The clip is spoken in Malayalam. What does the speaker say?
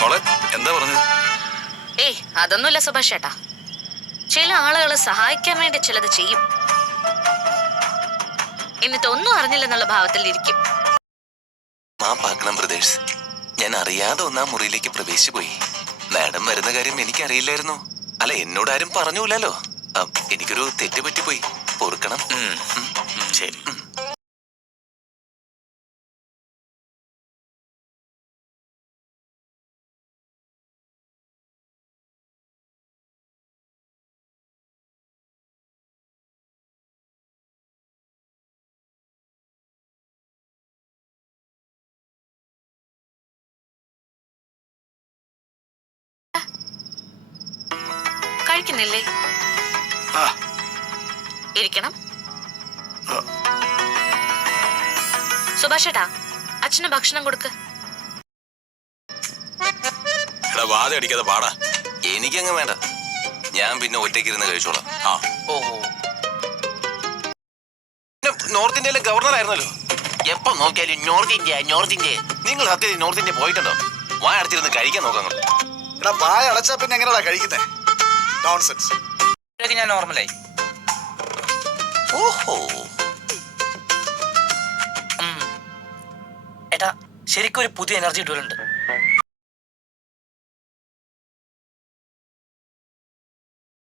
മോളെ എന്താ പറഞ്ഞത്? ഏയ് അതൊന്നുമില്ല സുഭാഷ് ചേട്ടാ. ചില ആളുകൾ സഹായിക്കാൻ വേണ്ടി ചിലത് ചെയ്യും, എന്നിട്ട് ഒന്നും അറിഞ്ഞില്ലെന്നുള്ള ഭാവത്തിൽ ഇരിക്കും. മാപ്പാക്കണം ബ്രദേഴ്സ്, ഞാൻ അറിയാതെ ഒന്നാ മുറിയിലേക്ക് പ്രവേശിച്ചു പോയി. മാഡം വരുന്ന കാര്യം എനിക്കറിയില്ലായിരുന്നു. അല്ല, എന്നോട് ആരും പറഞ്ഞൂലല്ലോ. എനിക്കൊരു തെറ്റ് പറ്റിപ്പോയി, പൊറുക്കണം. ശരി. കഴിക്കുന്നില്ലേ? ഇരിക്കണം. സുഭാഷ് ചേട്ടാ, അച്ഛന് ഭക്ഷണം കൊടുക്ക്. വാത അടിക്കാതെ പാടാ. എനിക്കങ്ങ് വേണ്ട, ഞാൻ പിന്നെ ഒറ്റയ്ക്കിരുന്ന് കഴിച്ചോളാം. നോർത്ത് ഇന്ത്യയിലെ ഗവർണർ ആയിരുന്നല്ലോ. എപ്പോ നോക്കിയാലും നോർത്ത് ഇന്ത്യ. നിങ്ങൾ സത്യത്തിൽ നോർത്ത് ഇന്ത്യ പോയിട്ടുണ്ടോ? വായ അടച്ചിരുന്ന് കഴിക്കാൻ നോക്കാം. വായ അടച്ചാ പിന്നെ എങ്ങനെയാ കഴിക്കുന്നേ? നോൺസെൻസ്. ഞാൻ നോർമലായി. ഓഹോ. ഏട്ടാ, ശരിക്കും ഒരു പുതിയ എനർജി കിട്ടുന്നുണ്ട്.